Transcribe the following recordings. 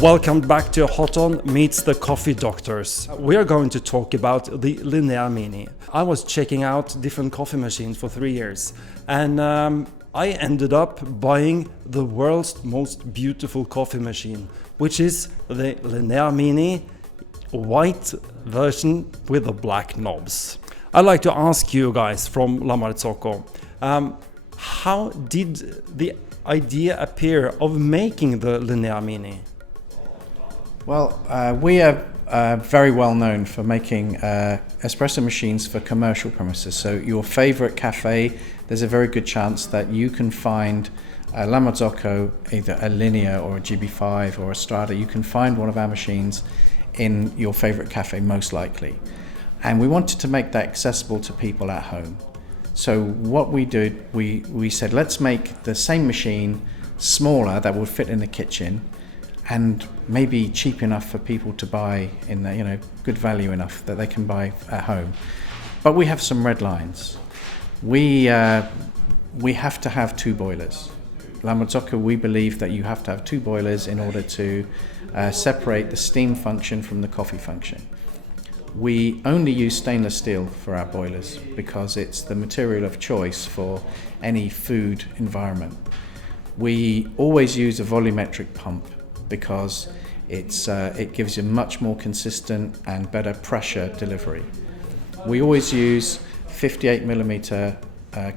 Welcome back to HOTON Meets the Coffee Doctors. We are going to talk about the LINEA MINI. I was checking out different coffee machines for 3 years and I ended up buying the world's most beautiful coffee machine, which is the LINEA MINI white version with the black knobs. I'd like to ask you guys from Marzocco, how did the idea appear of making the LINEA MINI? Well, we are very well known for making espresso machines for commercial premises. So your favorite cafe, there's a very good chance that you can find a Marzocco, either a LINEA or a GB5 or a Strada. You can find one of our machines in your favorite cafe, most likely. And we wanted to make that accessible to people at home. So what we did, we said, let's make the same machine smaller that would fit in the kitchen and maybe cheap enough for people to buy in the, good value enough that they can buy at home. But we have some red lines. We have to have 2 boilers. Marzocco, we believe that you have to have 2 boilers in order to separate the steam function from the coffee function. We only use stainless steel for our boilers because it's the material of choice for any food environment. We always use a volumetric pump because it gives you much more consistent and better pressure delivery. We always use 58mm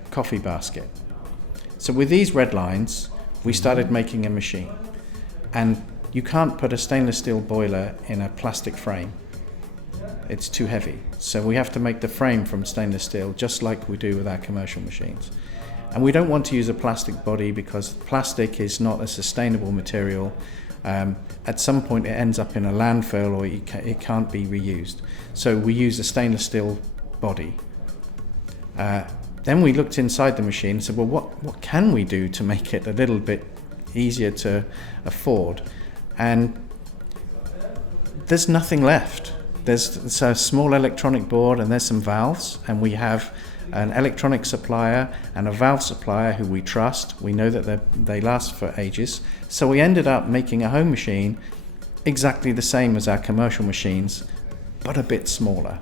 coffee basket. So with these red lines, we started making a machine. And you can't put a stainless steel boiler in a plastic frame. It's too heavy. So we have to make the frame from stainless steel, just like we do with our commercial machines. And we don't want to use a plastic body because plastic is not a sustainable material. At some point it ends up in a landfill or it can't be reused. So we use a stainless steel body. Then we looked inside the machine and said, well, what can we do to make it a little bit easier to afford? And there's nothing left. There's a small electronic board and there's some valves, and we have an electronic supplier and a valve supplier who we trust. We know that they last for ages. So we ended up making a home machine exactly the same as our commercial machines, but a bit smaller,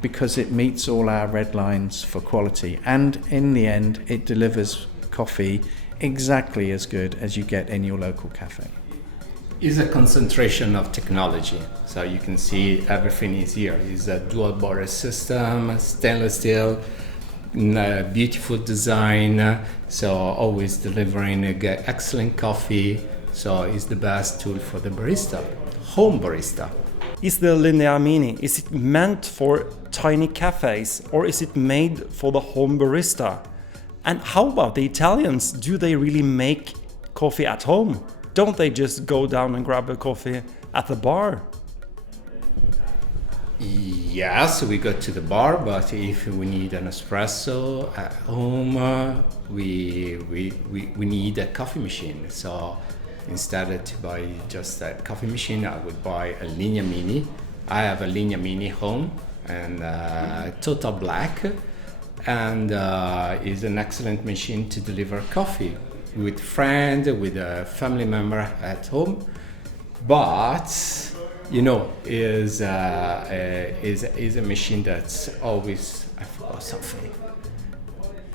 because it meets all our red lines for quality. And in the end, it delivers coffee exactly as good as you get in your local cafe. It's a concentration of technology. So you can see everything is here. It's a dual boiler system, stainless steel, beautiful design. So always delivering excellent coffee. So it's the best tool for the barista, home barista. Is the LINEA MINI, is it meant for tiny cafes or is it made for the home barista? And how about the Italians? Do they really make coffee at home? Don't they just go down and grab a coffee at the bar? Yes, we go to the bar, but if we need an espresso at home, we need a coffee machine. So instead to buy just a coffee machine, I would buy a LINEA MINI. I have a LINEA MINI home and total black, and is an excellent machine to deliver coffee with friend, with a family member at home, but is a machine that's always, I forgot something.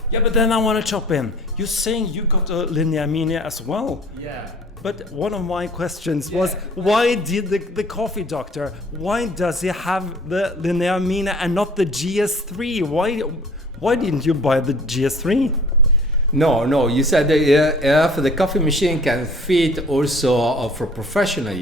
Yeah, but then I want to chop in. You're saying you got a LINEA MINI as well. Yeah. But one of my questions was, why did the coffee doctor, why does he have the LINEA MINI and not the GS3? Why didn't you buy the GS3? No, you said that if the coffee machine can fit also for professional,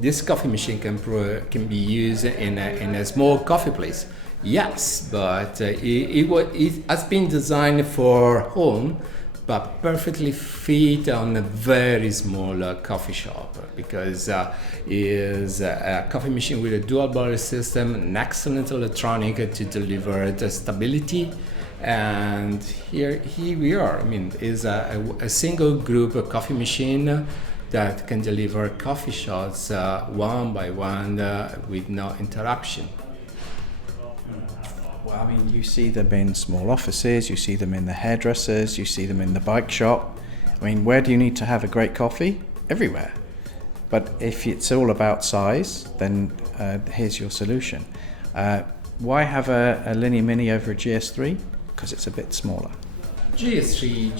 this coffee machine can be used in a small coffee place. Yes, but it has been designed for home, but perfectly fit on a very small coffee shop, because is a coffee machine with a dual boiler system, an excellent electronic to deliver the stability. And here we are. I mean, is a single group of coffee machine that can deliver coffee shots one by one with no interruption. Well, I mean, you see them in small offices, you see them in the hairdressers, you see them in the bike shop. I mean, where do you need to have a great coffee? Everywhere. But if it's all about size, then here's your solution. Why have a Linea Mini over a GS3? Because it's a bit smaller. GS3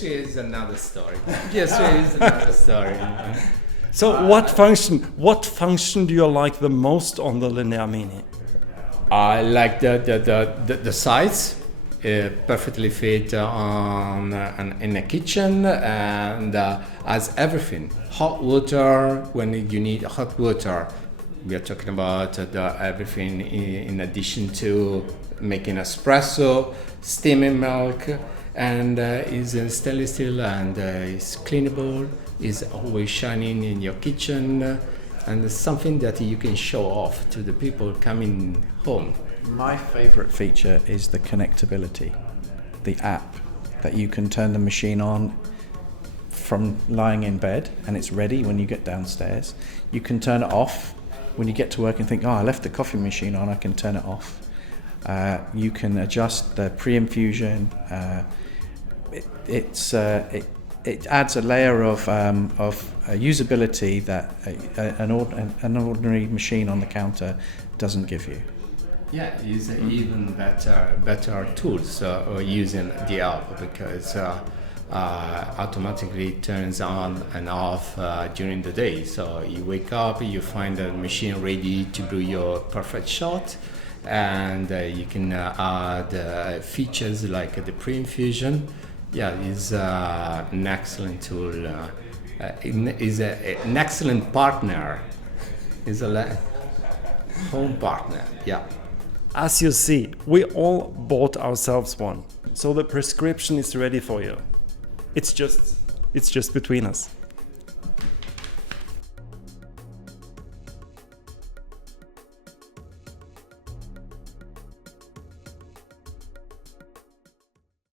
is another story. GS3 is another story. So what function do you like the most on the Linea Mini? I like the size. Perfectly fit in a kitchen, and has everything. Hot water when you need hot water. We are talking about everything in addition to making espresso, steaming milk, and is stainless steel and is cleanable. Is always shining in your kitchen, and it's something that you can show off to the people coming home. My favorite feature is the connectability, the app that you can turn the machine on from lying in bed and it's ready when you get downstairs. You can turn it off when you get to work and think, oh, I left the coffee machine on, I can turn it off. You can adjust the pre-infusion. It adds a layer of usability that an ordinary machine on the counter doesn't give you. Yeah, it's even better tools using the app, because automatically turns on and off during the day. So you wake up, you find the machine ready to brew your perfect shot, and you can add features like the pre-infusion. Yeah, it's an excellent tool. Is an excellent partner. Is a home partner. Yeah. As you see, we all bought ourselves one, so the prescription is ready for you. It's just between us.